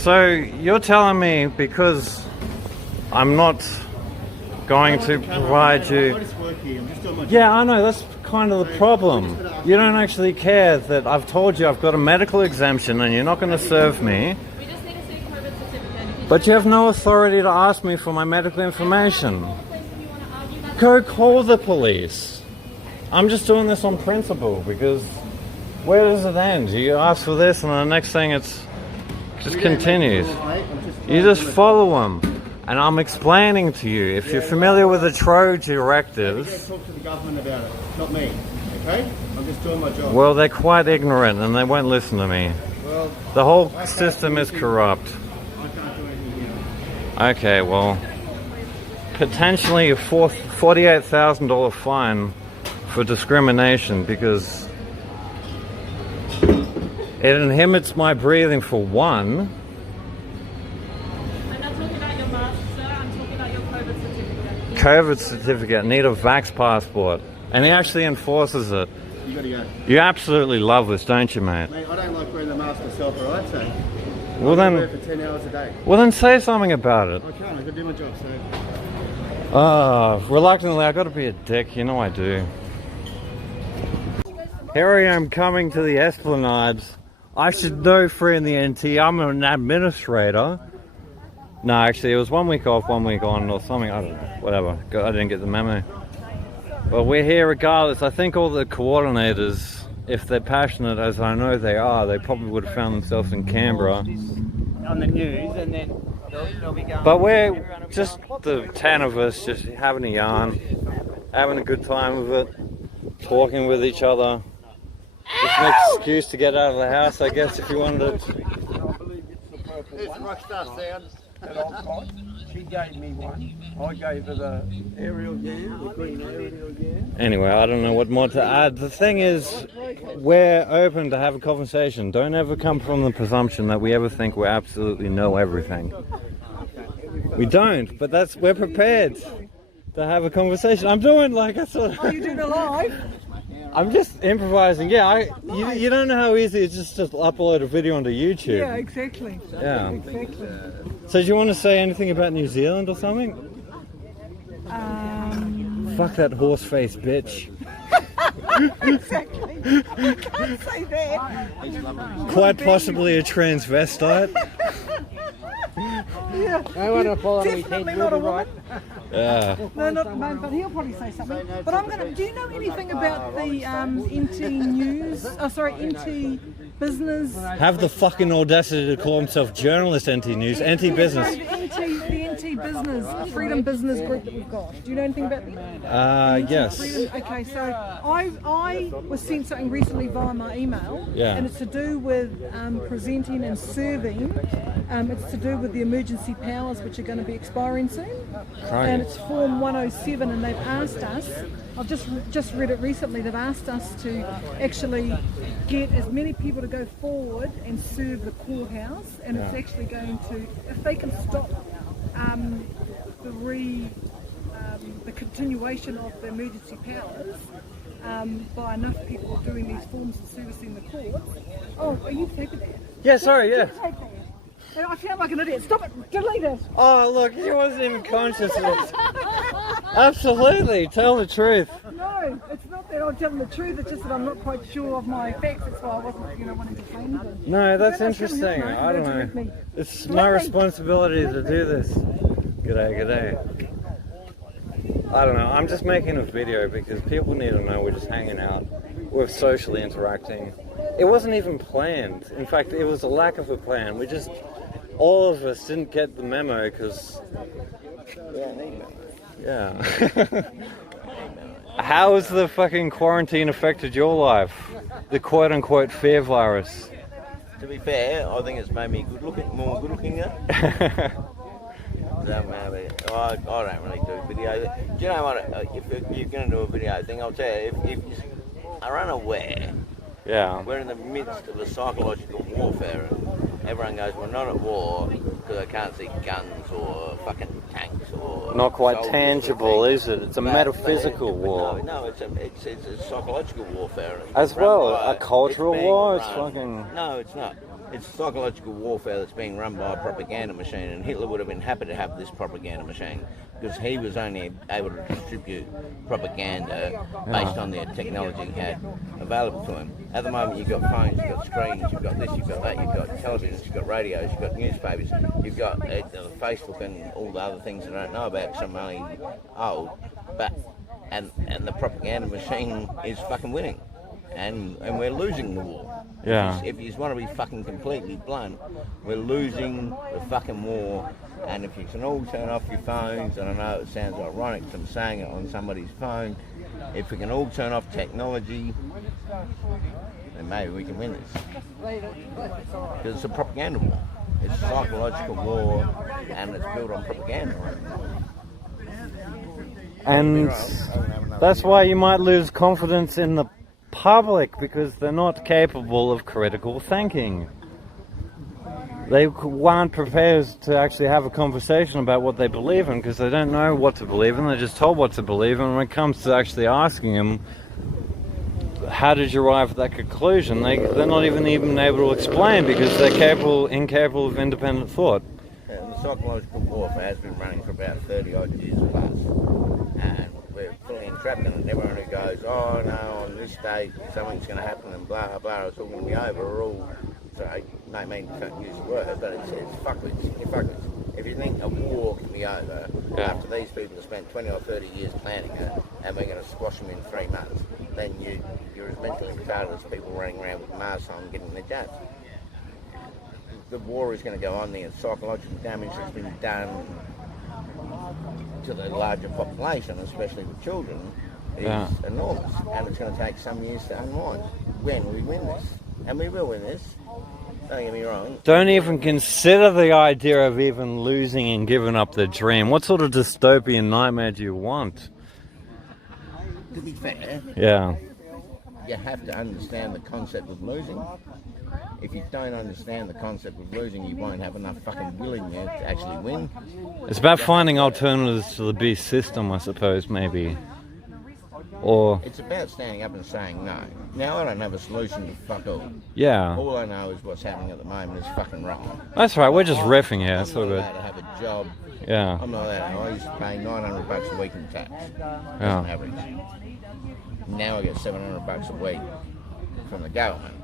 So you're telling me because I'm not going to provide you... Yeah, I know, that's kind of the problem. You don't actually care that I've told you I've got a medical exemption and you're not going to serve me. We just need to see COVID certificate. But you have no authority to ask me for my medical information. Go call the police. I'm just doing this on principle because where does it end? You ask for this and the next thing it's just continues. You just follow them. And I'm explaining to you, if you're familiar with the TRO directives... Talk to the government about it, not me, okay? I'm just doing my job. Well, they're quite ignorant and they won't listen to me. Well, the whole system is corrupt. I can't do anything here. Okay, well, potentially a $48,000 fine for discrimination because it inhibits my breathing for one. I'm not talking about your mask, sir. I'm talking about your COVID certificate. COVID certificate, need a vax passport. And he actually enforces it. You gotta go. You absolutely love this, don't you, mate? Mate, I don't like wearing the mask myself, alright, so... Well then... I wear it for 10 hours a day. Well then say something about it. I can't, I gotta do my job, so... Reluctantly, I gotta be a dick, you know I do. Here I am coming to the Esplanades. I should know free in the NT, I'm an administrator. No, actually it was 1 week off, 1 week on or something, I don't know, whatever. I didn't get the memo. But we're here regardless. I think all the coordinators, if they're passionate as I know they are, they probably would have found themselves in Canberra. On the news, and then they'll be going. But we're just the 10 of us just having a yarn, having a good time with it, talking with each other. Just an excuse to get out of the house, I guess, if you wanted it. It's rockstar sound. She gave me one. I gave her the aerial jam, the green aerial jam. Anyway, I don't know what more to add. The thing is, we're open to have a conversation. Don't ever come from the presumption that we ever think we absolutely know everything. We don't, but we're prepared to have a conversation. I'm doing like I thought. Oh, you're doing it live? I'm just improvising. Yeah, you don't know how easy it is just to upload a video onto YouTube. Yeah, exactly. Yeah. Exactly. So do you want to say anything about New Zealand or something? Fuck that horse-faced bitch. Exactly. I can't say that. Quite possibly a transvestite. Yeah. I want to follow me. Definitely not a woman. Yeah. No, not man, but he'll probably say something. But I'm gonna. Do you know anything about the NT News? Oh, sorry, NT Business. Have the fucking audacity to call himself journalist NT News, NT Business. The NT Business, Freedom Business Group that we've got. Do you know anything about that? Yes. Freedom, okay, so I was sent something recently via my email, Yeah. and it's to do with presenting and serving. It's to do with the emergency powers which are going to be expiring soon. Right. And it's Form 107, and they've asked us, I've just read it recently, they've asked us to actually get as many people to go forward and serve the courthouse, and it's actually going to, if they can stop the continuation of the emergency powers by enough people doing these forms and servicing the courts. Oh, are you taking that? Yeah, sorry, yeah. Take that. And I sound like an idiot. Stop it. Delete it. Oh, look, he wasn't even conscious of it. Absolutely, tell the truth. No, it's not that I'm telling the truth. It's just that I'm not quite sure of my facts. That's why I wasn't, wanting to say anything. No, that's But interesting. coming up, I don't direct know. me. It's my responsibility to do this. G'day, g'day. I don't know, I'm just making a video because people need to know we're just hanging out. We're socially interacting. It wasn't even planned. In fact, it was a lack of a plan. We just, all of us didn't get the memo because... Yeah. How has the fucking quarantine affected your life? The quote-unquote fear virus. To be fair, I think it's made me more good looking. So maybe, I don't really do video. Do you know what? If you're going to do a video thing, I'll tell you, if are unaware, we're in the midst of a psychological warfare. Everyone goes, we're not at war because I can't see guns or fucking tanks or... Not quite soldiers tangible, or is it? It's a metaphysical war. No, it's a psychological warfare. As well, a cultural being war? It's run. fucking... No, it's not. It's psychological warfare that's being run by a propaganda machine, and Hitler would have been happy to have this propaganda machine because he was only able to distribute propaganda based on the technology he had available to him. At the moment, you've got phones, you've got screens, you've got this, you've got that, you've got televisions, you've got radios, you've got newspapers, you've got Facebook and all the other things I don't know about because I'm only old. But and the propaganda machine is fucking winning, and we're losing the war. Yeah. If you want to be fucking completely blunt, we're losing the fucking war. And if you can all turn off your phones, and I know it sounds ironic 'cause I'm saying it on somebody's phone, if we can all turn off technology, then maybe we can win this. Because it's a propaganda war. It's a psychological war, and it's built on propaganda. And that's why you might lose confidence in the public, because they're not capable of critical thinking. They aren't prepared to actually have a conversation about what they believe in because they don't know what to believe in. They're just told what to believe in. When it comes to actually asking them, how did you arrive at that conclusion? They're not even able to explain because they're incapable of independent thought. The psychological warfare has been running for about 30 odd years plus. And we're fully entrapped in it. Everyone who goes, oh no, on this date something's going to happen and blah blah, it's all going to be over. We're all, sorry, I mean, can't use the word, but it's fuckwits. You're fuckwits. If you think a war can be over after these people have spent 20 or 30 years planning it, and we're going to squash them in 3 months, then you're as mentally retarded as people running around with masks on getting their jabs. The war is going to go on. The psychological damage that's been done to the larger population, especially with children, is enormous, and it's going to take some years to unwind. When we win this, and we will win this, don't get me wrong. Don't even consider the idea of even losing and giving up the dream. What sort of dystopian nightmare do you want? To be fair, you have to understand the concept of losing. If you don't understand the concept of losing, you won't have enough fucking willingness to actually win. It's about finding alternatives to the beast system, I suppose, maybe. Or it's about standing up and saying no. Now, I don't have a solution to fuck all. Yeah. All I know is what's happening at the moment is fucking wrong. That's right, we're just riffing here. I'm That's all not good. allowed to have a job. Yeah. I'm not allowed. I used to pay $900 a week in tax. Yeah. On average. Now I get $700 a week from the government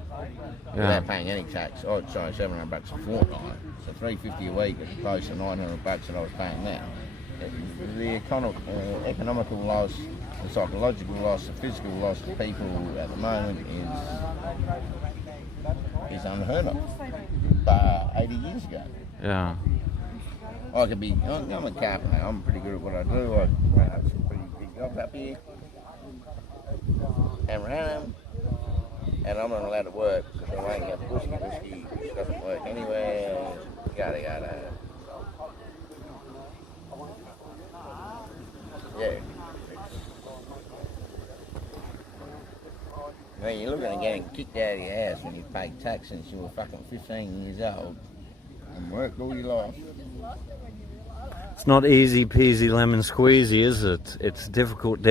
without paying any tax. Oh, sorry, $700 a fortnight. So $350 a week as opposed to $900 that I was paying now. The economical loss, the psychological loss, the physical loss to people at the moment is unheard of. But 80 years ago. Yeah. I could be, I'm a carpenter, I'm pretty good at what I do. I have some pretty big jobs up here. And around them. And I'm not allowed to work because I'm waiting up whiskey, which doesn't work anywhere, yada yada. Yeah. I mean, you're looking at getting kicked out of your house when you paid tax since you were fucking 15 years old and worked all your life. It's not easy peasy lemon squeezy, is it? It's difficult.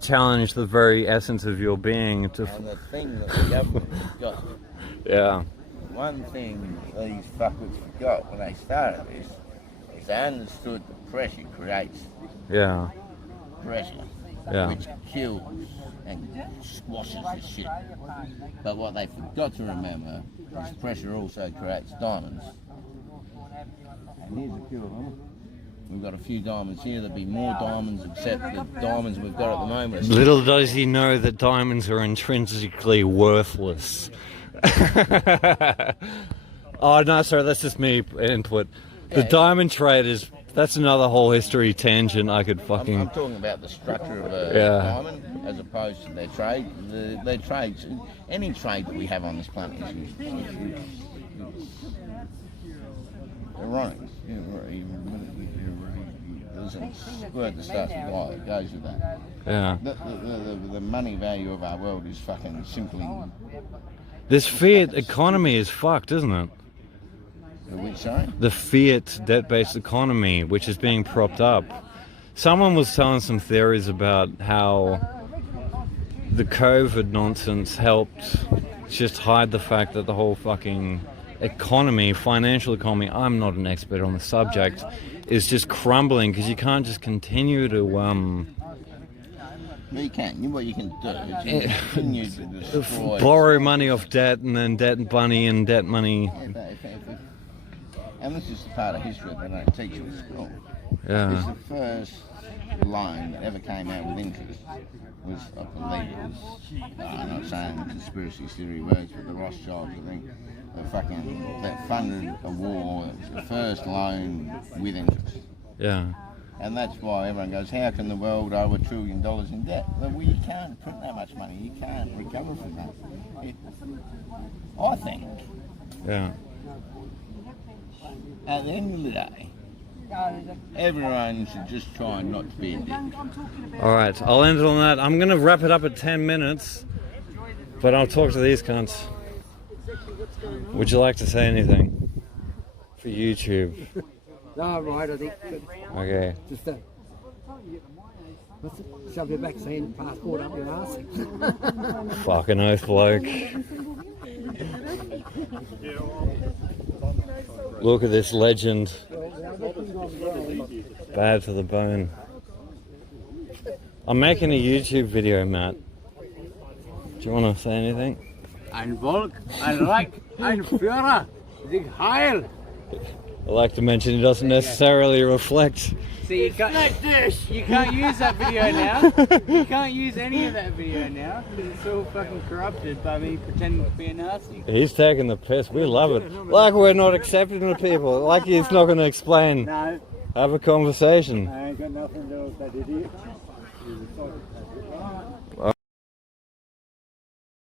Challenge the very essence of your being. And the thing that the government forgot. Yeah. One thing these fuckers forgot when they started this is they understood that pressure creates pressure, which kills and squashes the shit. But what they forgot to remember is pressure also creates diamonds. And here's a few of them. We've got a few diamonds here. There'll be more diamonds, except the diamonds we've got at the moment. Little does he know that diamonds are intrinsically worthless. Oh no, sorry, that's just me input. The diamond trade that's another whole history tangent I could fucking... I'm talking about the structure of a diamond as opposed to their trade. Their trades, any trade that we have on this planet is ironic. There's a word that starts with Y that goes with that. Yeah. The money value of our world is fucking simply... This fiat economy is fucked, isn't it? Which, sorry? The fiat debt-based economy, which is being propped up. Someone was telling some theories about how the COVID nonsense helped just hide the fact that the whole fucking economy, financial economy, I'm not an expert on the subject, is just crumbling because you can't just continue to Well, you can. What you can do is you continue to destroy... borrow money off debt and then debt money and debt money. Yeah, but and this is the part of history they don't teach you at school. Yeah. It's the first loan that ever came out with interest. Was, I believe it was, I'm not saying conspiracy theory words, but the Rothschilds, I think, that funded a war. It was the first loan with interest. Yeah. And that's why everyone goes, how can the world owe $1 trillion in debt? Well, you can't print that much money. You can't recover from that. I think, Yeah. at the end of the day, everyone should just try not to be a dick. Alright, I'll end it on that. I'm going to wrap it up at 10 minutes, but I'll talk to these cunts. Would you like to say anything for YouTube? No, right, I think. Okay. Just shove your vaccine passport up your ass. Fucking oath, bloke. Look at this legend. Bad to the bone. I'm making a YouTube video, Matt. Do you want to say anything? Ein Volk, ein Reich, ein Führer, sich heil. I like to mention it doesn't necessarily reflect. See, you can't use that video now. You can't use any of that video now because it's all fucking corrupted by me pretending to be a Nazi. He's taking the piss. We love it. Like we're not accepting the people. Like he's not going to explain. No, Have a conversation. I ain't got nothing to do with that idiot.